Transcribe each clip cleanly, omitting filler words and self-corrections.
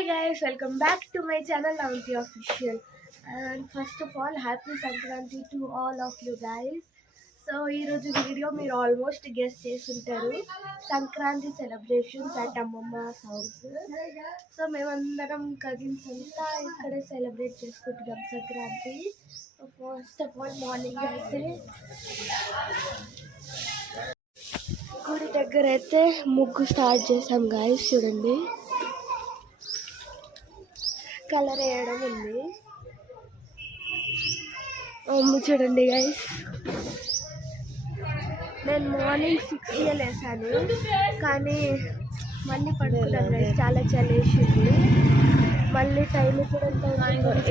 Hi guys, welcome back to my channel Avanti Official. And first of all, happy Sankranti to all of you guys. So ఈరోజు video మీరు almost guess చేస్తుంటారు, Sankranti celebrations at అమ్మమ్మస్ house. So మేమందరం cousins అంతా ఇక్కడే celebrate చేసుకుంటున్నాం Sankranti. First of all morning అయితే గుడి దగ్గర అయితే ముగ్గు స్టార్ట్ చేసాం గాయస్. చూడండి, కలర్ వేయడం ఉంది. చూడండి గైస్, నేను మార్నింగ్ 6 లేసాను, కానీ మళ్ళీ పడుకున్నాను గైస్. చాలా చలి వేసింది. మళ్ళీ టైం కూడా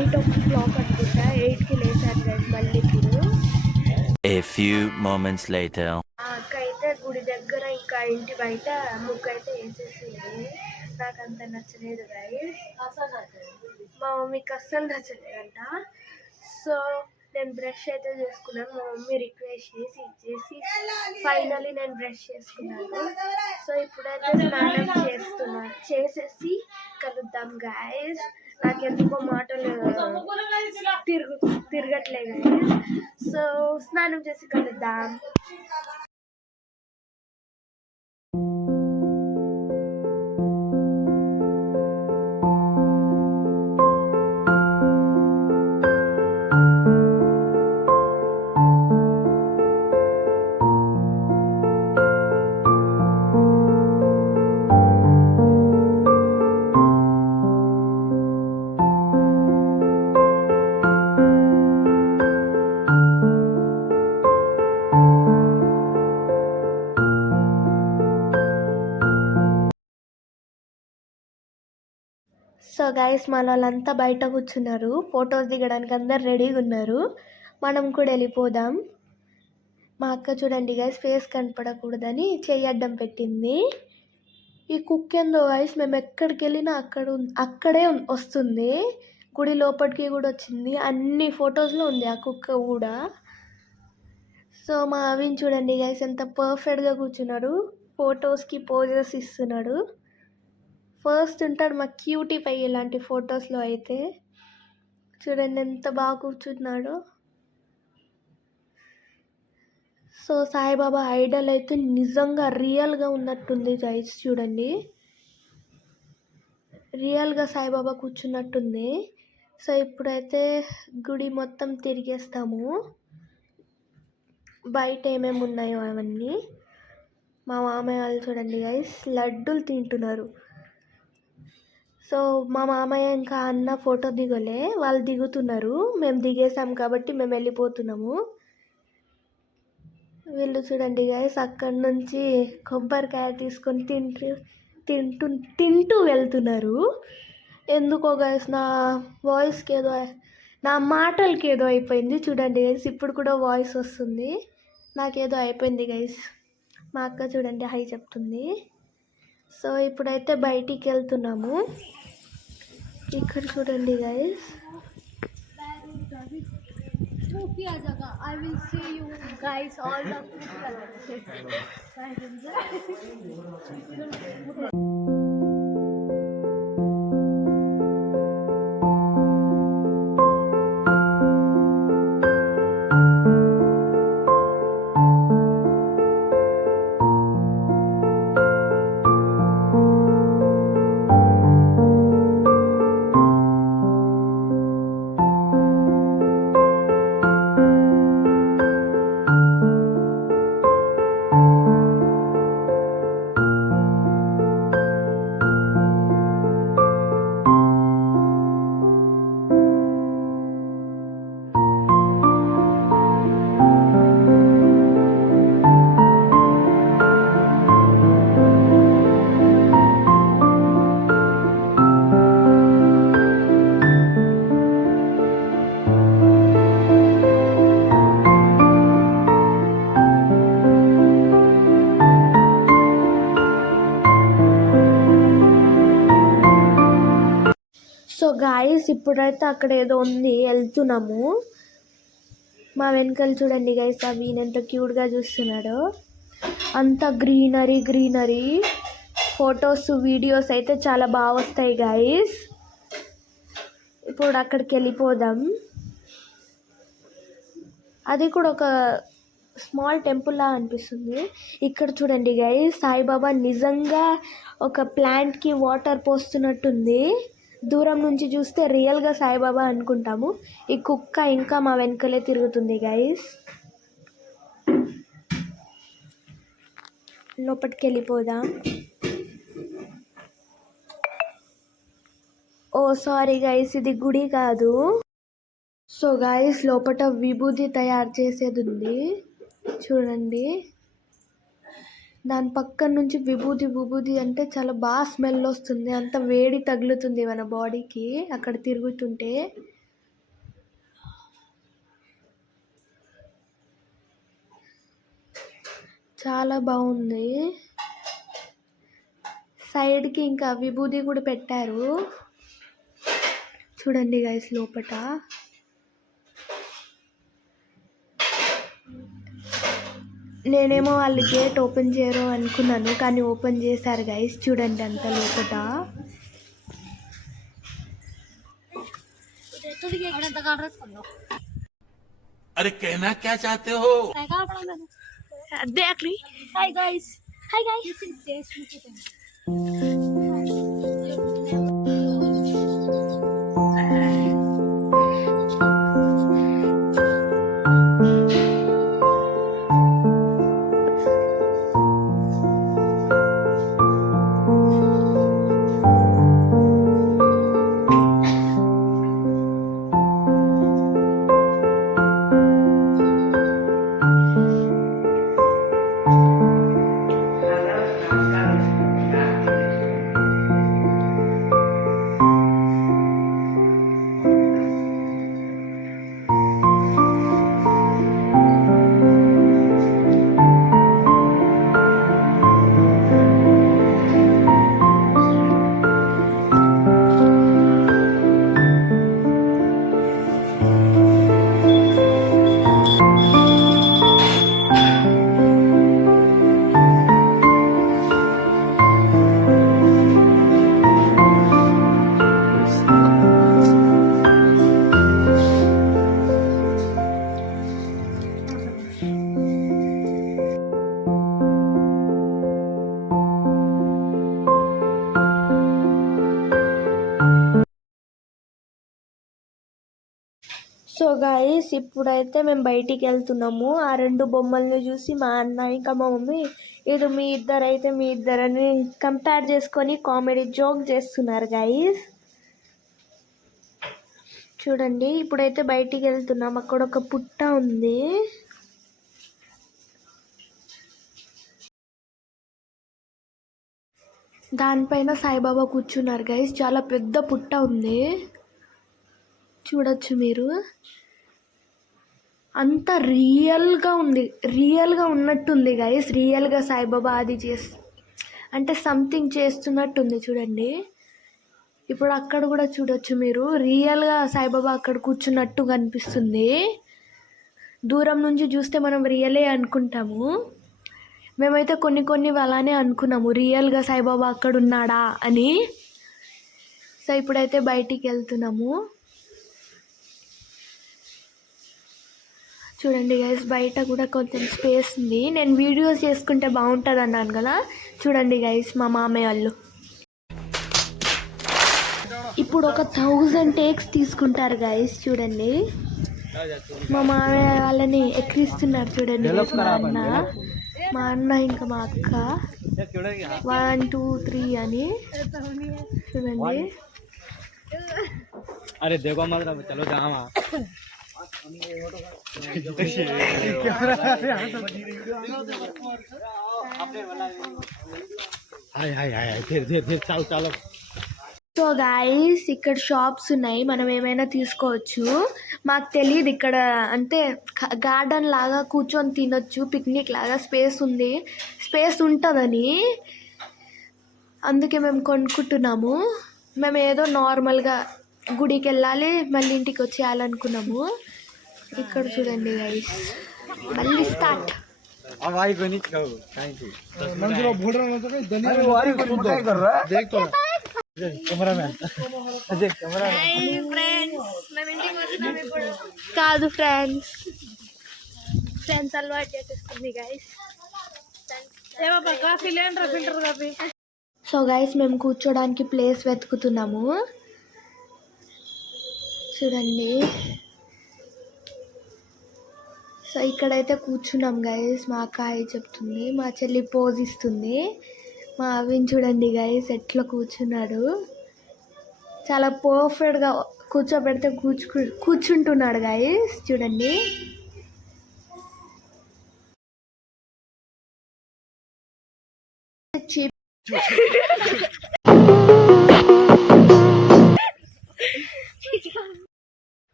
8 o'clock అనుకుంటా. 8కి లేసాను గైస్. మళ్ళీ ఇప్పుడు A few moments later. అక్క అయితే గుడి దగ్గర ఇంకా ఇంటి బయట ముగ్గు అయితే వేసేసింది. నాకు అంత నచ్చలేదు గైస్. మా మమ్మీకి అస్సలు నచ్చలేదంట. సో నేను బ్రష్ అయితే చేసుకున్నాను. మా మమ్మీ రిక్వెస్ట్ చేసి ఫైనల్లీ నేను బ్రష్ చేసుకున్నాను. సో ఇప్పుడైతే స్నానం చేసేసి కలుద్దాం గాయస్. నాకెందుకో మాటలు తిరగట్లే గాయస్. సో స్నానం చేసి కలుద్దాం. సో గైస్, మన వాళ్ళంతా బయట కూర్చున్నారు. ఫొటోస్ దిగడానికి అందరు రెడీగా ఉన్నారు. మనం కూడా వెళ్ళిపోదాం. మా అక్క చూడండి గైస్, ఫేస్ కనపడకూడదని చెయ్యి అడ్డం పెట్టింది. ఈ కుక్ ఏందో గైస్, మేము ఎక్కడికి వెళ్ళినా అక్కడే వస్తుంది. గుడి లోపలికి కూడా వచ్చింది. అన్ని ఫొటోస్లో ఉంది ఆ కుక్క కూడా. సో మా అవిని చూడండి గైస్, ఎంత పర్ఫెక్ట్గా కూర్చున్నాడు. ఫొటోస్కి పోజెస్ ఇస్తున్నాడు. ఫస్ట్ ఉంటాడు మా క్యూటీ పై ఇలాంటి ఫొటోస్లో అయితే. చూడండి ఎంత బాగా కూర్చున్నాడు. సో సాయిబాబా ఐడల్ అయితే నిజంగా రియల్గా ఉన్నట్టుంది గైస్. చూడండి, రియల్గా సాయిబాబా కూర్చున్నట్టుంది. సో ఇప్పుడైతే గుడి మొత్తం తిరిగేస్తాము. బయట ఏమేమి ఉన్నాయో అవన్నీ. మా మామయ్య వాళ్ళు చూడండి గైస్, లడ్డూలు తింటున్నారు. సో మా మామయ్య ఇంకా అన్న ఫోటో దిగలే, వాళ్ళు దిగుతున్నారు. మేము దిగేసాం కాబట్టి మేము వెళ్ళిపోతున్నాము. వీళ్ళు చూడండి గైస్, అక్కడి నుంచి కొబ్బరికాయ తీసుకొని తింటూ వెళ్తున్నారు. ఎందుకో గైస్ నా వాయిస్కి ఏదో, నా మాటలకి ఏదో అయిపోయింది. చూడండి గైస్, ఇప్పుడు కూడా వాయిస్ వస్తుంది. నాకేదో అయిపోయింది గైస్. మా అక్క చూడండి హై చెప్తుంది. సో ఇప్పుడైతే బయటికి వెళ్తున్నాము. ఇక్కడ చూడండి guys, I will see you guys all the so guys, ఇప్పుడైతే అక్కడ ఏదో ఉంది, వెళ్తున్నాము. మా వెనకాల చూడండి గైస్, అవి ఎంత క్యూట్గా చూస్తున్నాడో. అంత గ్రీనరీ. ఫొటోస్ వీడియోస్ అయితే చాలా బాగా వస్తాయి గైస్. ఇప్పుడు అక్కడికి వెళ్ళిపోదాం. అది కూడా ఒక స్మాల్ టెంపుల్ లా అనిపిస్తుంది. ఇక్కడ చూడండి గైస్, సాయిబాబా నిజంగా ఒక ప్లాంట్కి వాటర్ పోస్తున్నట్టుంది. దూరం నుంచి చూస్తే రియల్గా సాయిబాబా అనుకుంటాము. ఈ కుక్క ఇంకా మా వెనకలే తిరుగుతుంది గైస్. లోపలికి వెళ్ళిపోదాం. ఓ సారీ గైస్, ఇది గుడి కాదు. సో గైస్, లోపల విభూది తయారు చేసేది ఉంది చూడండి. దాని పక్కన నుంచి విభూది అంటే చాలా బాగా స్మెల్ వస్తుంది. అంత వేడి తగులుతుంది మన బాడీకి అక్కడ తిరుగుతుంటే. చాలా బాగుంది. సైడ్కి ఇంకా విభూది కూడా పెట్టారు చూడండి గైస్ లోపట. నేనేమో వాళ్ళు గేట్ ఓపెన్ చేయరు అనుకున్నాను, కానీ ఓపెన్ చేశారు గైస్. చూడండి అంత లోపట. अरे कहना क्या चाहते हो? Exactly. Hi guys. Hi guys. So guys, ఇప్పుడైతే మేము బయటికి వెళ్తున్నాము. ఆ రెండు బొమ్మల్ని చూసి మా అన్న ఇంకా మా మమ్మీ ఇది మీ ఇద్దరు అయితే మీ ఇద్దరని కంపేర్ చేసుకొని కామెడీ జోక్ చేస్తున్నారు గాయస్. చూడండి, ఇప్పుడైతే బయటికి వెళ్తున్నాం. అక్కడ ఒక పుట్ట ఉంది. దానిపైన సాయిబాబా కూర్చున్నారు గైస్. చాలా పెద్ద పుట్ట ఉంది, చూడొచ్చు మీరు. అంత రియల్గా ఉంది, రియల్గా ఉన్నట్టుంది గైస్. రియల్గా సాయిబాబా అది అంటే సంథింగ్ చేస్తున్నట్టుంది చూడండి. ఇప్పుడు అక్కడ కూడా చూడొచ్చు మీరు, రియల్గా సాయిబాబా అక్కడ కూర్చున్నట్టు కనిపిస్తుంది. దూరం నుంచి చూస్తే మనం రియలే అనుకుంటాము. మేమైతే కొన్ని అలానే అనుకున్నాము, రియల్గా సాయిబాబా అక్కడ ఉన్నాడా అని. సో ఇప్పుడైతే బయటికి వెళ్తున్నాము. చూడండి గైస్, బయట కూడా కొంచెం స్పేస్ ఉంది. నేను వీడియోస్ చేసుకుంటే బాగుంటుంది అన్నాను కదా. చూడండి గైస్, మా మామయ్య వాళ్ళు ఇప్పుడు ఒక 1000 టేక్స్ తీసుకుంటారు గైస్. చూడండి, మా మామయ్య వాళ్ళని ఎక్కిరిస్తున్నారు చూడండి guys. మా అన్న ఇంకా మా అక్క 1 2 3 అని చూడండి. अरे देखो मतलब चलो जामा हाय हाय हाय फिर फिर फिर चलो चलो. సో గాయస్, ఇక్కడ షాప్స్ ఉన్నాయి, మనం ఏమైనా తీసుకోవచ్చు. మాకు తెలియదు ఇక్కడ అంటే గార్డెన్ లాగా కూర్చొని తినొచ్చు, పిక్నిక్ లాగా స్పేస్ ఉంది, స్పేస్ ఉంటుందని. అందుకే మేము కొనుక్కుంటున్నాము. మేము ఏదో నార్మల్గా గుడికి వెళ్ళాలి, మళ్ళీ ఇంటికి వచ్చేయాలనుకున్నాము. ఇక్కడ చూడండి గైస్, మళ్ళీ స్టార్ట్. अब भाई को नहीं खाओ थैंक यू मंदिर बोल रहा हूं तो कहीं धनिया वारी को क्या कर रहा है देख तो कैमरामैन देख कैमरा కాదు ఫ్రెండ్స్ అలవాటు చేసేస్తుంది గైస్. సో గైస్ మేము కూర్చోడానికి ప్లేస్ వెతుకుతున్నాము. చూడండి, సో ఇక్కడైతే కూర్చున్నాం గైస్. మా అక్క హాయ్ చెప్తుంది, మా చెల్లి పోజ్ ఇస్తుంది. మా అవిని చూడండి గైస్ ఎట్లా కూర్చున్నాడు. చాలా పర్ఫెక్ట్గా కూర్చోబెడితే కూర్చుంటున్నాడు గైస్. చూడండి,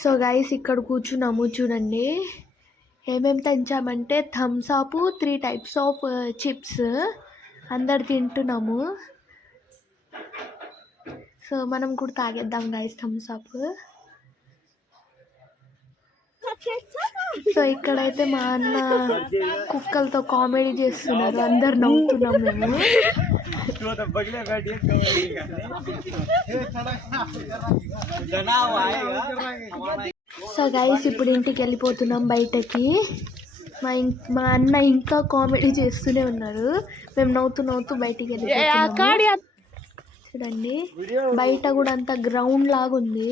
సో గైస్ ఇక్కడ కూర్చున్నాము. చూడండి ఏమేమి తెంచామంటే Thums Up, 3 types of chips అందరు తింటున్నాము. సో మనం కూడా తాగేద్దాం గైస్ థమ్స్ అప్. సో ఇక్కడైతే మా అన్న కుక్కలతో కామెడీ చేస్తున్నారు, అందరు నవ్వుతున్నాం మేము. సో గైస్ ఇప్పుడు ఇంటికి వెళ్ళిపోతున్నాం బయటకి. మా అన్న ఇంకా కామెడీ చేస్తూనే ఉన్నారు, మేము నవ్వుతూ బయటికి వెళ్ళిపోతున్నాము. చూడండి బయట కూడా అంత గ్రౌండ్ లాగా ఉంది.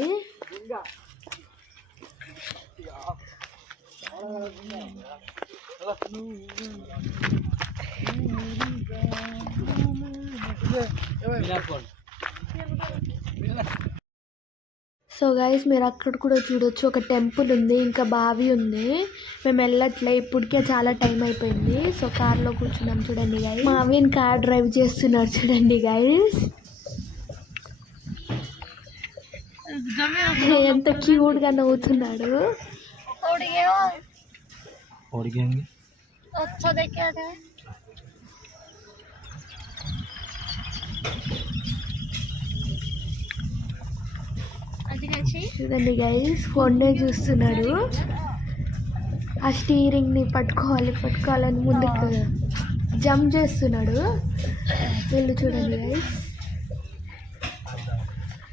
సో గైస్ మీరు అక్కడ కూడా చూడొచ్చు, ఒక టెంపుల్ ఉంది, ఇంకా బావి ఉంది. మేము వెళ్ళట్లే, ఇప్పటికే చాలా టైం అయిపోయింది. సో కార్లో కూర్చున్నాం. చూడండి గైస్, మా అవిన్ కార్ డ్రైవ్ చేస్తున్నారు. చూడండి గైస్ ఎంత క్యూట్గా నవ్వుతున్నాడు. చూడండి గైస్ ఫోన్నే చూస్తున్నాడు. ఆ స్టీరింగ్ని పట్టుకోవాలని ముందుకు జంప్ చేస్తున్నాడు. వీళ్ళు చూడండి గైస్,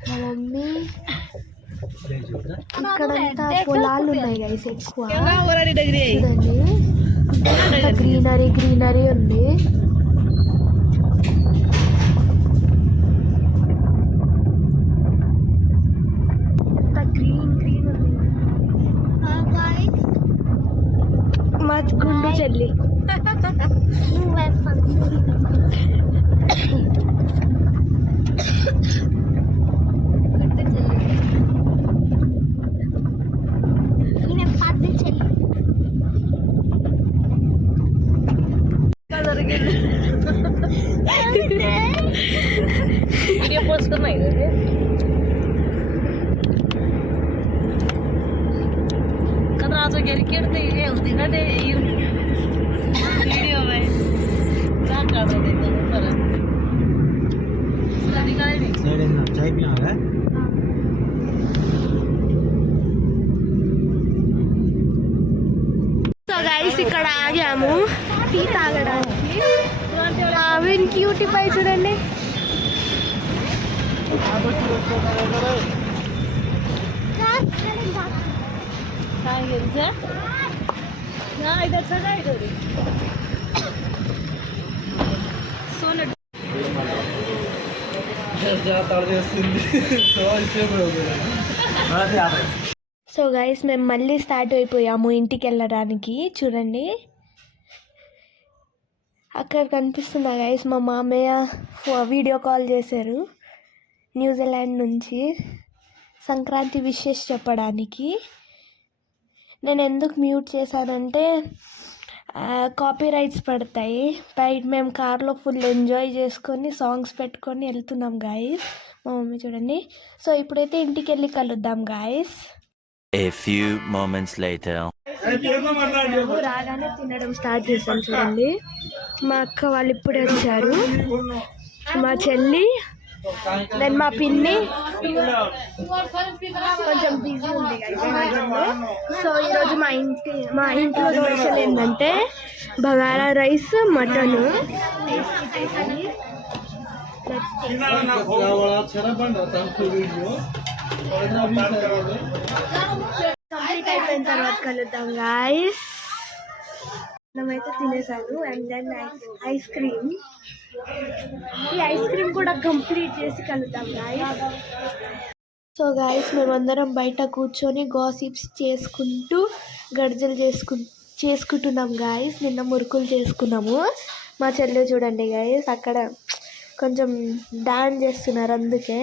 మా మమ్మీ. ఇక్కడంతా పొలాలు ఉన్నాయి గైస్ ఎక్కువ. చూడండి గ్రీనరీ ఉంది. మా గుండు చెల్లి వీడియో పోస్తున్నాయి కదా आज गेरकेडते हे होती ना ते व्हिडिओ आहे का काढत होते परत सदी काय नाही साइड में चाय पिया है సో గైస్ ఇక్కడ ఆగాము టీ తాగడానికి. అవిన్ క్యూటీ పై చూడండి. काय घ्यायचं नाही त्याचं काय करू सोनं సో గైస్ మేము మళ్ళీ స్టార్ట్ అయిపోయాము ఇంటికి వెళ్ళడానికి. చూడండి అక్కడ కనిపిస్తుందా గైస్, మా మామయ్య వీడియో కాల్ చేశారు న్యూజిలాండ్ నుంచి సంక్రాంతి విషెస్ చెప్పడానికి. నేను ఎందుకు మ్యూట్ చేశానంటే కాపీ రైట్స్ పడతాయి. మేము కార్లో ఫుల్ ఎంజాయ్ చేసుకొని సాంగ్స్ పెట్టుకొని వెళ్తున్నాం గాయస్. మా మమ్మీ చూడండి. సో ఇప్పుడైతే ఇంటికి వెళ్ళి కలుద్దాం guys. A few moments later. రాగానే తినడం స్టార్ట్ చేశాం. చూడండి మా అక్క వాళ్ళు ఇప్పుడే వచ్చారు. మా చెల్లి దెన్ మా పిన్ని కొంచెం బిజీ ఉంది సో ఈరోజు మా ఇంట్లో స్పెషల్ ఏంటంటే బగారా రైస్ మటన్ కంప్లీట్ అయిపోయిన తర్వాత కలుద్దాం గాయస్. మనమైతే తినేసాను అండ్ దెన్ ఐస్ క్రీమ్, ఈ ఐస్ క్రీమ్ కూడా కంప్లీట్ చేసి కలుద్దాం గాయస్. సో గాయస్ మేమందరం బయట కూర్చొని గాసిప్స్ చేసుకుంటూ గర్జలు చేసుకుంటున్నాం గాయస్. నిన్న మురుకులు చేసుకున్నాము. మా చెల్లె చూడండి గాయస్ అక్కడ కొంచెం డాన్స్ చేస్తున్నారు అందుకే.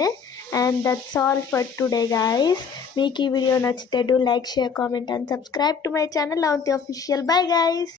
And that's all for today guys. మీకు ఈ వీడియో నచ్చితే do like, share, comment and subscribe to my channel Avanthi official. Bye guys.